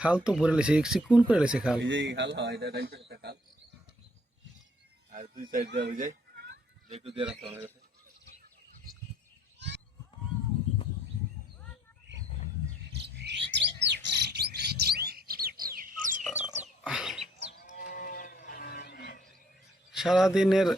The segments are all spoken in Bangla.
খাল তো ভরে লেছে কোন করে লেছে খাল এই যে খাল হয় এটা টাইম একটা খাল আর দুই সাইড দিয়ে ওই যে একটু দিয়ে রাখতে হবে সারাদিনের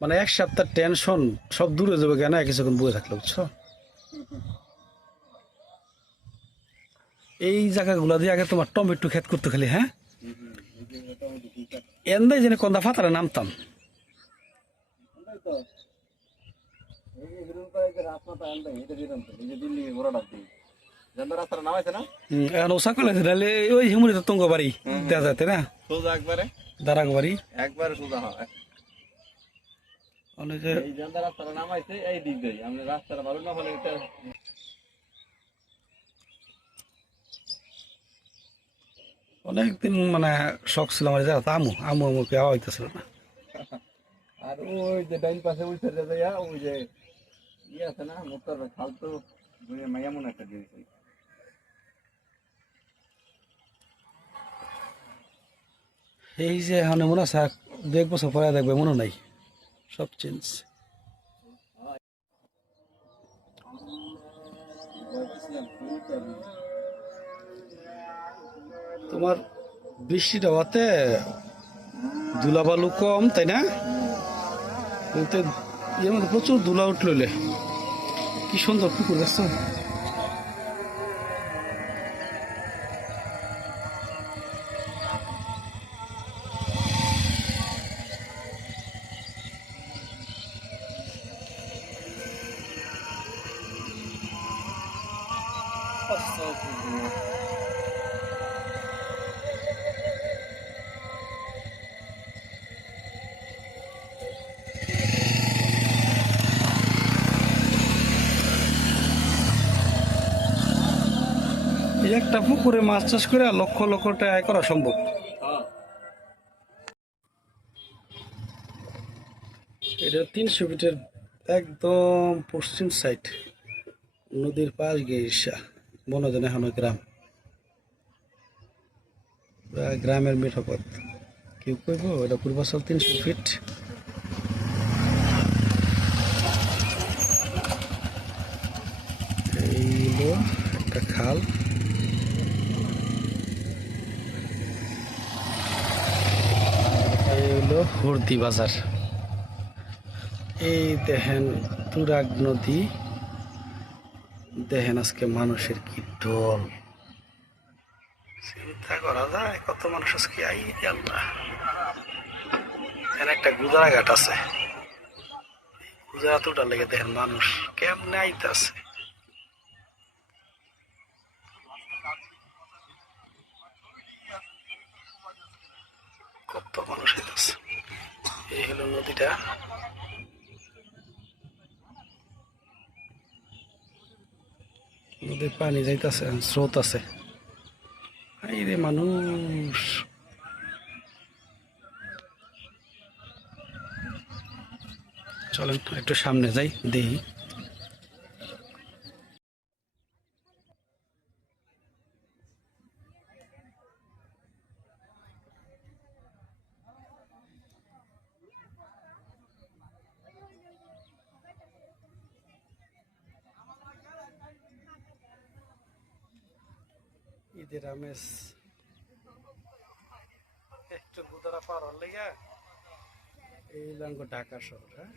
মানে এক সপ্তাহ টেনশন সব দূরে যাবে কেন কিছুক্ষণ বয়ে থাকলে বুঝছো এই জায়গাগুলো দিয়ে আগে তোমার টমেটো ক্ষেত করতে খালি হ্যাঁ এন্দাই যেন কন্দা ফাতারে নামতাম এখন ওসা করলে তাহলে ওই হিমুড়ি তো তুঙ্গ বাড়ি দেখা যাতে না সোজা একবারে দারাগ বাড়ি একবারে সোজা হয় এই জানলা রাস্তাটা নামাইছে এই দিক দিয়ে আমরা রাস্তাটা ভালো না হলে এটা অনেকদিন মানে শখ ছিল আমার যারা আমু আমু আমু কে হইতেছিল না আর ওই যে ডাইন পাশে ওই সাইডে যাইয়া ওই যে ইয়ে আছে না মোটর খাল তো মাইয়া মনে একটা দিয়েছে এই যে এখন মনে আছে দু এক বছর পরে দেখবে মনে নাই সব চেঞ্জ তোমার বৃষ্টিটা হতে ধুলাবালু কম তাই না কিন্তু এর মধ্যে প্রচুর ধুলা উঠলে কি সুন্দর পুকুর দেখছো এই একটা পুকুরে মাছ চাষ করে লক্ষ লক্ষ টাকা আয় করা সম্ভব এটা 300 ফিটের একদম পশ্চিম সাইড নদীর পাশ গিয়ে ঈর্ষা বনজন এখন গ্রাম গ্রামের মিঠপথ কেউ কইব এটা পূর্বাচল 300 ফিট এই হলো একটা খাল এই হলো হরদি বাজার এই দেখেন তুরাগ নদী দেখেন আজকে মানুষের কি ঢল চিন্তা করা যায় কত মানুষ আজকে আই আল্লাহ এখানে একটা গুজারা ঘাট আছে গুজারা তোটার লেগে দেখেন মানুষ কেমনে আইতাছে কত মানুষ আইতাছে এই হলো নদীটা নদীর পানি যাইতেছে স্রোত আছে এই রে মানুষ চলেন একটু সামনে যাই দেখি ঈদের আমেজ একটু গুদারা পার হল লেগে এই লাঙ্গ ঢাকা শহর হ্যাঁ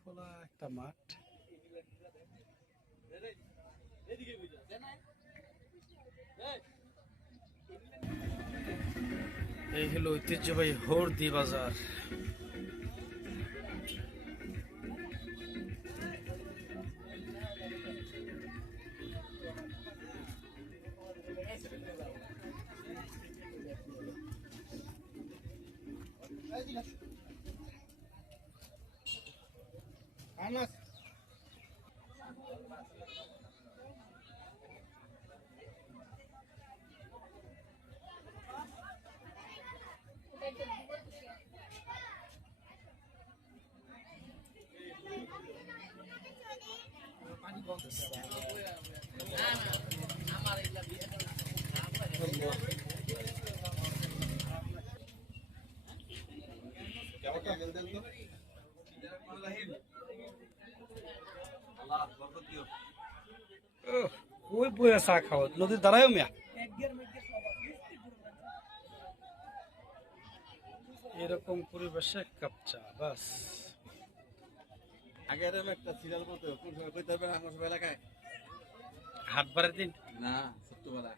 খোলা একটা মাঠ এই হলো ঐতিহ্যবাহী হরদি বাজার পানি ওই বইয়া চা খাওয়া নদীর দ্বারাও মিয়া এরকম পরিবেশে এক কাপ চা বাস। আগে এরকম একটা সিরিয়াল করতে কোন সময় কইতে হবে আমার সব এলাকায় হাটবারের দিন না ছোট্টবেলা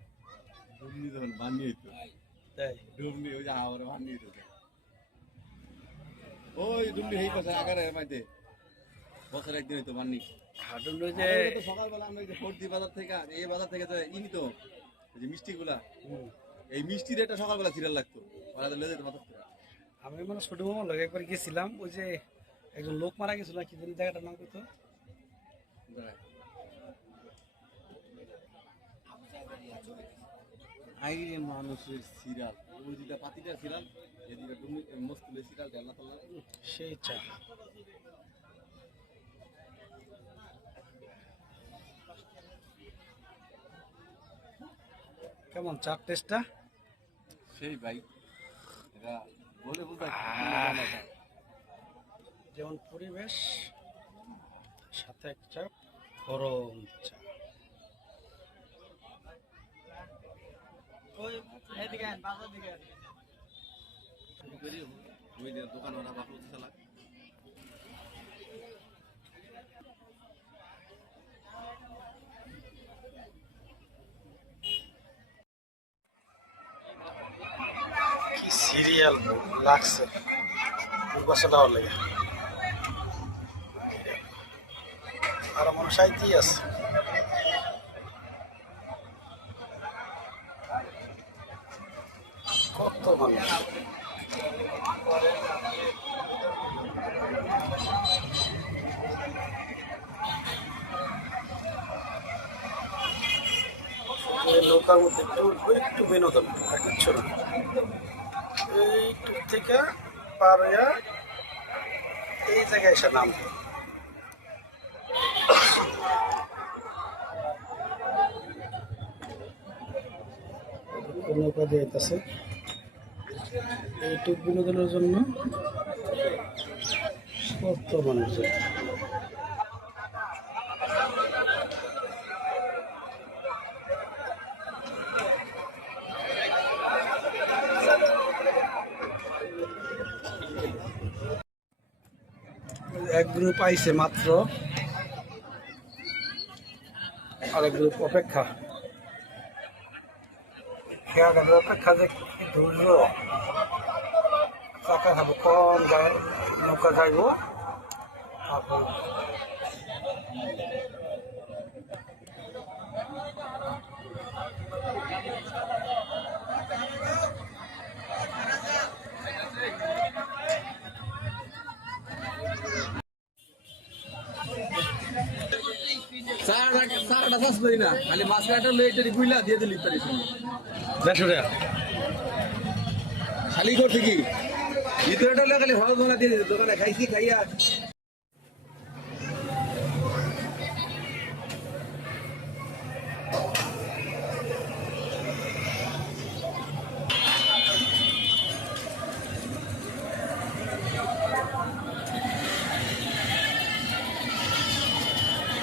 ডুবনি যখন বানিয়ে হইতো তাই ডুবনি ওই যে হাওয়ারে বানিয়ে হইতো ওই ডুবনি এই পাশে আগারে মাইতে বছর একদিন হইতো বান্নি হাটুন ওই যে তো সকালবেলা আমরা যে ফোর্টি বাজার থেকে এই বাজার থেকে যে ই নিত ওই যে মিষ্টিগুলা এই মিষ্টির একটা সকালবেলা সিরিয়াল লাগতো ওরা তো লেগে যেত মাথার থেকে। আমি মানে ছোট মামা লগে একবার গেছিলাম ওই যে একজন লোক মারা গেছিল কি জানি জায়গাটার নাম কইতো আইরে মানুষের সিরিয়াল ওই যেটা পাতিটার সিরিয়াল এদিকে ডুবনি মস্ত সিরিয়াল আল্লাহ তাআলা সেই চা কেমন চার টেস্টটা সেই ভাই এটা বলে বুঝাই যেমন পরিবেশ সাথে একটা গরম চা ওই যে দোকান ওরা বাপু চালা কি সিরিয়াল লাগছে বাসা দেওয়ার লাগে আর মানুষ আইতেই আছে কত মানুষ এই নৌকার মধ্যে একটু বিনোদন আর কিচ্ছু না এইটুক থেকে পার হইয়া এই জায়গায় এসে নাম নৌকা দিয়ে যাইতেছে এইটুক বিনোদনের জন্য কত মানুষজন এক গ্রুপ আইছে মাত্র আরেক গ্রুপ অপেক্ষা খেয়াঘাটের অপেক্ষা যে কি ধৈর্য চাকা খাবো কম যায় নৌকা যাইব তারপর সারাটা চাষ করি না খালি মাছ কাটা লইটারি বুইলা দিয়ে দিলি তারি 150 টাকা খালি করতে কি ভিতরেটা হলে খালি হওয়া গোলা দিয়ে দিত দোকানে খাইছি খাইয়া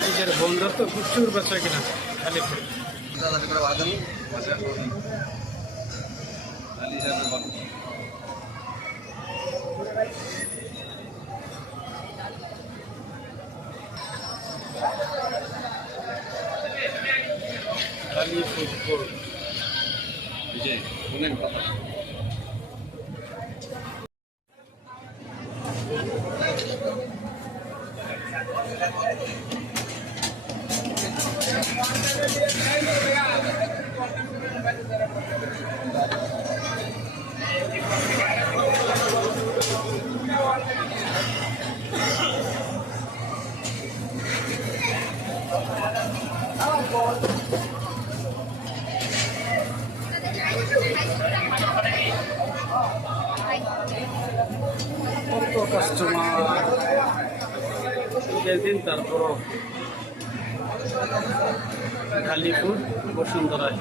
নিজের বন্ধুর তো প্রচুর বেচা কিনা খালি দাদা করে বাদানি মাছ খালি সাথে বাদানি খালি ফুটবল যে শুনেন কথা কত কাস্টমার ঈদের দিন তারপর খালিপুর বসুন্ধরায়।